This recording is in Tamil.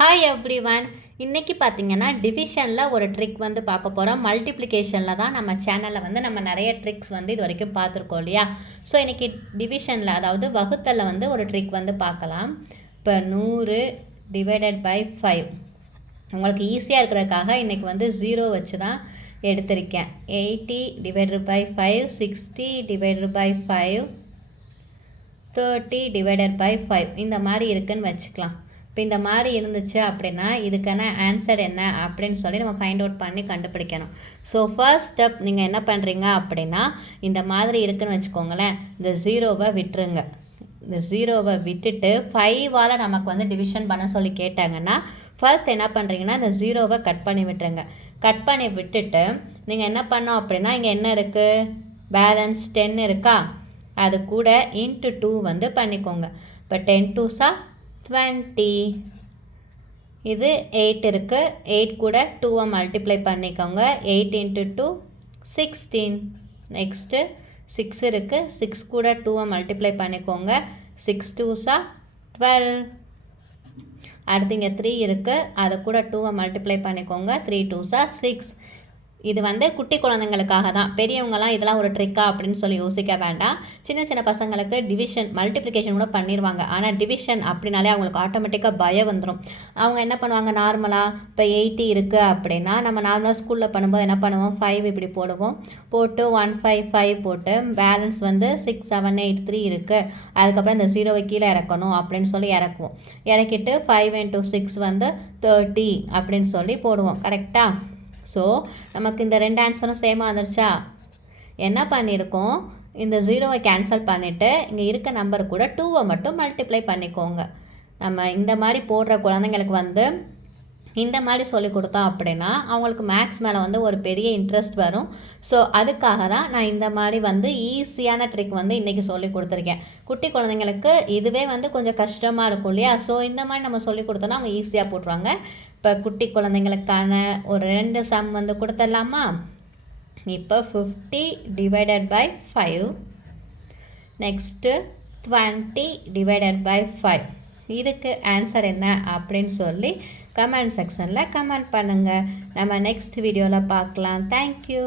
Hi everyone. இன்றைக்கி பார்த்தீங்கன்னா டிவிஷனில் ஒரு ட்ரிக் வந்து பார்க்க போகிறோம். மல்டிப்ளிகேஷனில் தான் நம்ம சேனலில் வந்து நம்ம நிறைய ட்ரிக்ஸ் வந்து இது வரைக்கும் பார்த்துருக்கோம் இல்லையா. ஸோ இன்றைக்கி டிவிஷனில் அதாவது வகுத்தலில் வந்து ஒரு ட்ரிக் வந்து பார்க்கலாம். இப்போ 100 டிவைடட் பை 5 உங்களுக்கு ஈஸியாக இருக்கிறதுக்காக இன்றைக்கி வந்து 0 வச்சு தான் எடுத்திருக்கேன். 80 divided by 5, 60 divided by 5, 30 divided by 5 இந்த மாதிரி இருக்குதுன்னு வச்சுக்கலாம். இப்போ இந்த மாதிரி இருந்துச்சு அப்படின்னா இதுக்கான ஆன்சர் என்ன அப்படின்னு சொல்லி நம்ம ஃபைண்ட் அவுட் பண்ணி கண்டுபிடிக்கணும். ஸோ ஃபர்ஸ்ட் ஸ்டெப் நீங்கள் என்ன பண்ணுறீங்க அப்படின்னா இந்த மாதிரி இருக்குதுன்னு வச்சுக்கோங்களேன். இந்த 0வை விட்டுருங்க. இந்த 0வை விட்டுட்டு 5ஆல் நமக்கு வந்து டிவிஷன் பண்ண சொல்லி கேட்டாங்கன்னா ஃபர்ஸ்ட் என்ன பண்ணுறீங்கன்னா இந்த 0வை கட் பண்ணி விட்டுருங்க. கட் பண்ணி விட்டுட்டு நீங்கள் என்ன பண்ணோம் அப்படின்னா இங்கே என்ன இருக்குது, பேலன்ஸ் 10 இருக்கா, அது கூட இன்ட்டு 2 வந்து பண்ணிக்கோங்க. இப்போ 10 2s 20, இது 8 இருக்குது, 8 கூட 2வை மல்டிப்ளை பண்ணிக்கோங்க. 8 இன்ட்டு 2 16. நெக்ஸ்ட்டு 6 இருக்குது, 6 கூட 2வை மல்டிப்ளை பண்ணிக்கோங்க. 6 2s 12. அடுத்து இங்கே 3 இருக்குது, அதை கூட 2வை மல்டிப்ளை பண்ணிக்கோங்க. 3 2s 6. இது வந்து குட்டி குழந்தைங்களுக்காக தான். பெரியவங்கலாம் இதெல்லாம் ஒரு ட்ரிக்கா அப்படின்னு சொல்லி யோசிக்க வேண்டாம். சின்ன சின்ன பசங்களுக்கு டிவிஷன் மல்டிப்ளிகேஷன் கூட பண்ணிடுவாங்க. ஆனால் டிவிஷன் அப்படின்னாலே அவங்களுக்கு ஆட்டோமேட்டிக்காக பயம் வந்துடும். அவங்க என்ன பண்ணுவாங்க, நார்மலாக இப்போ 80 இருக்குது அப்படின்னா நம்ம நார்மலாக ஸ்கூலில் பண்ணும்போது என்ன பண்ணுவோம், 5 இப்படி போடுவோம். போட்டு 155 போட்டு பேலன்ஸ் வந்து 6 7 8 3 இருக்குது. அதுக்கப்புறம் இந்த 0வை கீழே இறக்கணும் அப்படின்னு சொல்லி இறக்குவோம். இறக்கிட்டு 5 into 6 வந்து 30 அப்படின்னு சொல்லி போடுவோம். கரெக்டாக? ஸோ நமக்கு இந்த ரெண்டு ஆன்சரும் சேமாக வந்துருச்சா. என்ன பண்ணியிருக்கோம், இந்த 0வை கேன்சல் பண்ணிவிட்டு இங்கே இருக்க நம்பர் கூட 2வை மட்டும் மல்டிப்ளை பண்ணிக்கோங்க. நம்ம இந்த மாதிரி போடுற குழந்தைங்களுக்கு வந்து இந்த மாதிரி சொல்லி கொடுத்தோம் அப்படின்னா அவங்களுக்கு மேக்ஸ் மேலே வந்து ஒரு பெரிய இன்ட்ரெஸ்ட் வரும். ஸோ அதுக்காக தான் நான் இந்த மாதிரி வந்து ஈஸியான ட்ரிக் வந்து இன்றைக்கி சொல்லி கொடுத்துருக்கேன். குட்டி குழந்தைங்களுக்கு இதுவே வந்து கொஞ்சம் கஷ்டமாக இருக்கும் இல்லையா. ஸோ இந்த மாதிரி நம்ம சொல்லி கொடுத்தோன்னா அவங்க ஈஸியாக போட்டுருவாங்க. இப்போ குட்டி குழந்தைங்களுக்கான ஒரு 2 சம் வந்து கொடுத்துடலாமா. இப்போ 50 divided by 5, next 20 divided by 5. இதுக்கு ஆன்சர் என்ன அப்படின்னு சொல்லி கமெண்ட் செக்ஷனில் கமெண்ட் பண்ணுங்கள். நம்ம நெக்ஸ்ட் வீடியோவில் பார்க்கலாம். தேங்க்யூ.